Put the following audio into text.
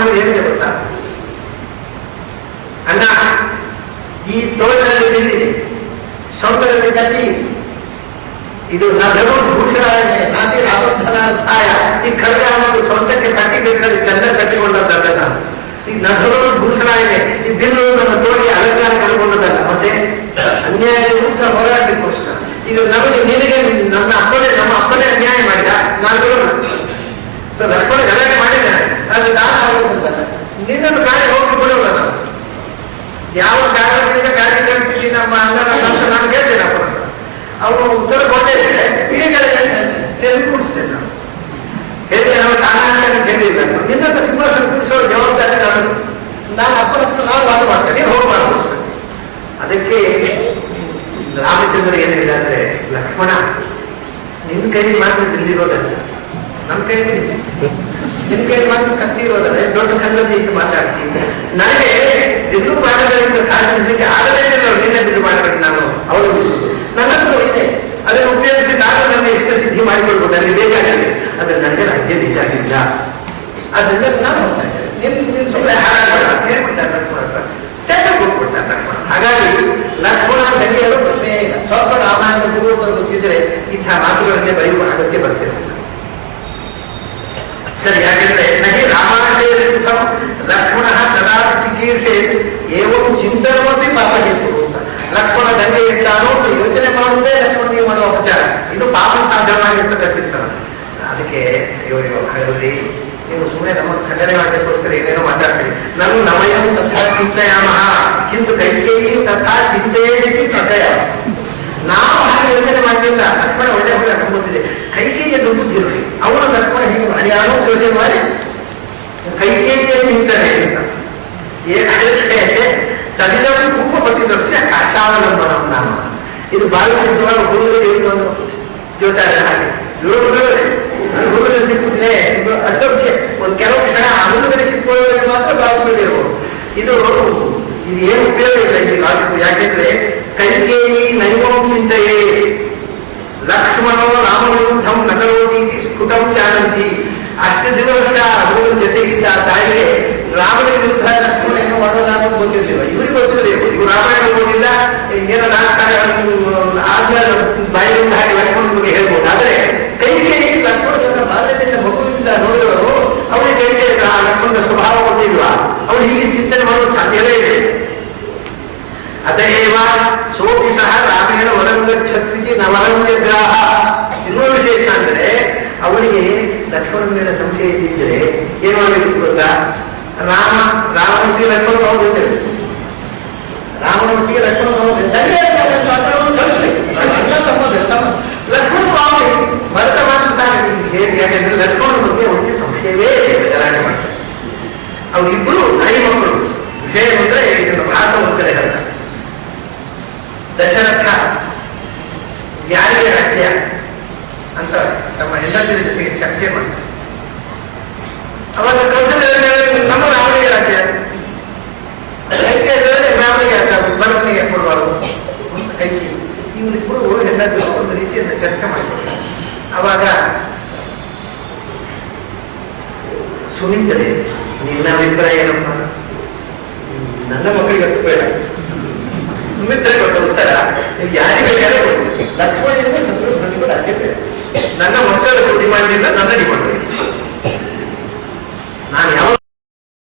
ಮಾಡಿದ್ರೆ ಏನಿದೆ ಗೊತ್ತಾ? ಅಣ್ಣ, ಈ ತೋಳಿನಲ್ಲಿ ಬಿಲ್ಲಿದೆ, ಸೊಂಟದಲ್ಲಿ ಕತ್ತಿ, ಇದು ನಭೂಷಣ ನಾಸಿ ರಾಮಧನಾರ್ಥಾಯ. ಈ ಖಡ್ಗ ಅನ್ನೋದು ಸೊಂಟಕ್ಕೆ ಕಟ್ಟಿ ಕಟ್ಟಿದಲ್ಲಿ ಚಂದ ಕಟ್ಟಿಕೊಂಡದ್ದಲ್ಲ ನಾನು. ಈ ನಭೂಷಣ ಇದೆ, ಈ ಬಿಲ್ಲು ನನ್ನ ತೋಳಿಗೆ ಅಲಂಕಾರ ಕಟ್ಟಿಕೊಂಡದಲ್ಲ. ಮತ್ತೆ ಅನ್ಯಾಯ ವಿರುದ್ಧ ಹೋರಾಟಕ್ಕೋಸ್ಕರ. ಈಗ ನಮಗೆ ನಿನಗೆ ನಮ್ಮ ಅಪ್ಪನೇ ಅನ್ಯಾಯ ಮಾಡಿದ, ನಾನು ಬಿಡೋಣ. ಸೊ ಲಕ್ಷ್ಮಣ ಗಲಾಟೆ ಮಾಡಿದ್ದಾನೆ, ಅದು ದಾನ ಆಗೋದಿಲ್ಲ. ನಿನ್ನನ್ನು ಕಾರ್ಯ ಹೋಗಿ ಬಿಡೋಲ್ಲ ನಾವು. ಯಾವ ಕಾರಣದಿಂದ ಕಾರ್ಯ ಕಳಿಸಿದ್ವಿ ನಮ್ಮ ಅಣ್ಣನ ಅಂತ ನಾನು ಕೇಳ್ತೇನೆ ಅಪ್ಪನ. ಅವನು ಉತ್ತರ ಕೊಡದೇ ಇದ್ರೆ ಇಡೀ ಕೂಡಿಸ್ತೇನೆ ನಾನು. ಹೇಳಿದ್ರೆ ನಾವು ದಾನ ಅಂತ ಹೇಳಿಲ್ಲ. ನಿನ್ನಂತ ಸಿಂಹಾಸನ ಕೂಡಿಸೋ ಜವಾಬ್ದಾರಿ ನಾನು ಅಪ್ಪನ ಹತ್ರ ನಾನು ವಾದ ಮಾಡ್ತೇನೆ, ಹೋಗಬಾರ್ದು. ಅದಕ್ಕೆ ರಾಮಚಂದ್ರ ಏನು ಹೇಳಿದ ಅಂದ್ರೆ, ಲಕ್ಷ್ಮಣ ನಿನ್ನ ಕೈಲಿ ಮಾತ್ರ ಬಿಲ್ಲಿರೋದಲ್ಲ, ನನ್ನ ಕೈಲಿ ನಿನ್ನ ಕೈಲಿ ಮಾತ್ರ ಕತ್ತಿ ಇರೋದಲ್ಲ. ದೊಡ್ಡ ಸಂಗತಿ ಇಟ್ಟು ಮಾತಾಡ್ತೀನಿ. ನನಗೆ ಬಿಲ್ಲು ಬಾಣಗಳಿಂದ ಸಾಧಿಸಲಿಕ್ಕೆ ಆಗದೇ ನಿನ್ನೆ ಬಿಲ್ಲು ಬಾಣಗಳಿಗೆ ನಾನು ಅವಲಂಬಿಸುವುದು. ನನ್ನ ಹತ್ರ ಇದೆ, ಅದನ್ನು ಉಪಯೋಗಿಸಿ ನಾನು ನನ್ನ ಇಷ್ಟ ಸಿದ್ಧಿ ಮಾಡಿಕೊಳ್ಬೋದು. ನನಗೆ ಬೇಕಾಗಿದೆ, ಆದರೆ ನನಗೆ ರಾಜ್ಯ ಬೇಕಾಗಿಲ್ಲ. ಅದರಿಂದ ನಾನು ಹೋಗ್ತಾ ಇದ್ದೇನೆ, ನಿನ್ನ ಸುಮ್ಮನೆ ಹಾಳಾಗಬೇಡ ಅಂತ ಹೇಳ್ಬಿಡ್ತಾರೆ ಲಕ್ಷ್ಮಣ ಹತ್ರ. ತೆಗೆದು ಕೊಟ್ಬಿಡ್ತಾರೆ ಲಕ್ಷ್ಮಣ. ಹಾಗಾಗಿ ಲಕ್ಷ್ಮಣ ತಂಗಿಯರು ಪ್ರಶ್ನೆಯೇ ಇಲ್ಲ. ಸ್ವಲ್ಪ ರಾಮಾಯಣದ ಪೂರ್ವಕರು ಗೊತ್ತಿದ್ರೆ ಇಂಥ ಮಾತುಗಳನ್ನೇ ಬರೆಯುವ ಅಗತ್ಯ ಬರ್ತಿರಲಿಲ್ಲ. ಸರಿ, ಯಾಕೆಂದ್ರೆ ನಹಿ ರಾಮಾಯಣ ಲಕ್ಷ್ಮಣ ತದಾಪಿ ಚಿಕೀರ್ಷೆ ಏವಂ ಚಿಂತನವೇ ಪಾಪ ಹೇತು ಅಂತ. ಲಕ್ಷ್ಮಣ ದಂಗೆ ಇದ್ದಾನೋ ಅಂತ ಯೋಚನೆ ಮಾಡುವುದೇ ಲಕ್ಷ್ಮಣನಿಗೆ ಮಾಡುವ ಉಪಚಾರ. ಇದು ಪಾಪ ಸಾಧ್ಯವಾಗಿರ್ತಕ್ಕ ಚಿಂತನ. ಅದಕ್ಕೆ ಅಯ್ಯೋ ಹಾಗಾಗಿ ನೀವು ಸುಮ್ಮನೆ ನಮ್ಮನ್ನು ಖಂಡನೆ ಮಾಡಲಿಕ್ಕೋಸ್ಕರ ಏನೇನೋ ಮಾತಾಡ್ತೀರಿ. ನಾನು ನಮಯಂ ತಥಾ ಚಿಂತೆಯಾಮಃ ಕಿಂತು ಕೈಕೇಯಿ ತಥಾ ಚಿಂತೆಯೇತಿ ಪ್ರಕಯಾಮ. ನಾವು ಹಾಗೆ ಯೋಚನೆ ಮಾಡಲಿಲ್ಲ. ಲಕ್ಷ್ಮಣ ಒಳ್ಳೆ ಹೋಗಿ ನಮ್ಗೆ ಗೊತ್ತಿದೆ. ಕೈಕೇಯಿಯ ದುರ್ಬುದ್ಧಿ ನೋಡಿ, ಅವನು ಲಕ್ಷ್ಮಣ ಹೀಗೆ ಮಾಡಿ ಯಾರೋ ಯೋಚನೆ ಮಾಡಿ ಕೈಕೇಯಿಯ ಚಿಂತನೆ ಅಂತ ತದಿದಂ ಉಪಪತಿದಸ್ಯ ಕಾಶಾವಲಂಬನಂ ನಾಮ. ಇದು ಬಾಲ್ಯವಿದ್ದಾಗ ಹುಡುಗರಿಗೆ ಒಂದು ಜ್ಯೋತಾರ ಹಾಗೆ ಹುಡುಗರು ಸಿಕ್ಕುತ್ತಿದೆ ಅಷ್ಟೊತ್ತಿಗೆ ಒಂದು ಕೆಲವು ಕ್ಷಣ ಹುಡುಗರ ಕಿತ್ಕೊಳ್ಳೋರಿಗೆ ಮಾತ್ರ ಬಾಗುಳಿದಿರ್ಬೋದು. ಇದು ಏನು ಉಪಯೋಗ ಇಲ್ಲ ಈ ಲಾಜಿಕ್. ಯಾಕೆಂದ್ರೆ ಕೈಕೇಯಿ ನೈವಂ ಚಿಂತೆಯೇ ಲಕ್ಷ್ಮಣೋ ರಾಮವಿರುದ್ಧಂ ನಗರೋದಿ ಸ್ಫುಟಂ ಜಾನಂತಿ. ಅಷ್ಟು ದಿವಸ ಹುಡುಗರ ಜೊತೆಗಿದ್ದ ತಾಯಿಗೆ ರಾಮನ ವಿರುದ್ಧ ಲಕ್ಷ್ಮಣ ಏನು ಮಾಡೋಲ್ಲ ಅನ್ನೋದು ಗೊತ್ತಿರಲಿಲ್ಲ. ಇವರಿಗೆ ಗೊತ್ತಿರಲಿಲ್ಲ. ಇವರು ರಾಮಾಯಣ ಓದಿಲ್ಲ, ಏನೋ ಆದ್ಮೇಲೆ ಬಾಯಿಯಿಂದ ಹಾಗೆ ಲಕ್ಷ್ಮಣನ ಬಗ್ಗೆ ಹೇಳ್ಬೋದು. ಆದರೆ ಕೈಕೇಯಿ ಲಕ್ಷ್ಮಣನ ಬಾಲ್ಯದಿಂದ ಮಗುವಿನಿಂದ ನೋಡಿದವರು ಅವರಿಗೆ ಕೈಕೇಯಿ ಲಕ್ಷ್ಮಣನ ಸ್ವಭಾವ ಗೊತ್ತಿಲ್ವಾ, ಅವಳು ಹೀಗೆ ಚಿಂತನೆ ಮಾಡೋದು ಸಾಧ್ಯವೇ ಇದೆ. ಅತಏವ ಸೋಪಿ ಸಹ ರಾಮೇಣ ವರಂಗಚ್ಛತ್ವಿತಿ ನವರಂಗ್ಯಗ್ರಾಹ. ಇನ್ನೊಂದು ವಿಶೇಷ ಅಂದ್ರೆ ಅವಳಿಗೆ ಲಕ್ಷ್ಮಣನ ಮೇಲೆ ಸಂಶಯ ಇದ್ದಿದ್ರೆ ಏನು ಮಾಡಬೇಕು ಗೊತ್ತಾ? ರಾಮನೊಟ್ಟಿಗೆ ಲಕ್ಷ್ಮಣ ಹೋಗಿದ್ದೇವೆ, ರಾಮನೊಟ್ಟಿಗೆ ಲಕ್ಷ್ಮಣ ಕಳಿಸ್ಬೇಕು. ಲಕ್ಷ್ಮಣ ಸ್ವಾಮಿ ಭರತ ಮಾತ್ರ ಸಾಕು. ಯಾಕೆಂದ್ರೆ ಲಕ್ಷ್ಮಣನ ಬಗ್ಗೆ ಅವಳಿಗೆ ಸಂಶಯವೇ ಗಲಾಟೆ ಮಾಡ್ತಾರೆ. ಅವರಿಬ್ಬರು ಹೈ ಮಕ್ಕಳು. ವಿಷಯ ಅಂದ್ರೆ ಇದನ್ನು ವ್ಯಾಸ ಒಂದು ಕಡೆ ಹೇಳ್ತಾರೆ. ದಶರಥ ಯಾರಿಗೆ ರಾಜ್ಯ ಅಂತ ತಮ್ಮ ಹೆಂಡತಿಯ ಜೊತೆಗೆ ಚರ್ಚೆ ಮಾಡ್ತಾರೆ. ಅವಾಗ ಕೌಶಲ್ಯ ನಮ್ಮ ರಾಮನಿಗೆ ರಾಜ್ಯ, ರಾಮನಿಗೆ ಭರತನಿಗೆ ಕೊಡಬಾರ್ದು ಅಂತ ಕೈಕಿ. ಇವರಿಬ್ಬರು ಹೆಂಡತಿ ಒಂದು ರೀತಿಯಿಂದ ಚರ್ಚೆ ಮಾಡಿಕೊಡ್ತಾರೆ. ಅವಾಗ ಸುಮಿತ್ರೇ, ನಿನ್ನ ಅಭಿಪ್ರಾಯ ಏನಪ್ಪ? ನನ್ನ ಮಕ್ಕಳಿಗೆ ಬೇಡ. ಸುಮಿತ್ರೆ ಕೊಟ್ಟ ಉತ್ತರ, ನೀವು ಯಾರಿಗೆ ಬೇಕಾದ್ರೆ ಕೊಡಿ, ಲಕ್ಷ್ಮಣನಿಗೂ ಶತ್ರುಘ್ನಿಗೂ ರಾಜ್ಯ ಬೇಡ. ನನ್ನ ಮಕ್ಕಳ ಡಿಮಾಂಡ್ ಇಲ್ಲ, ನನ್ನ ಡಿಮಾಂಡ್. ನಾನು ಯಾವ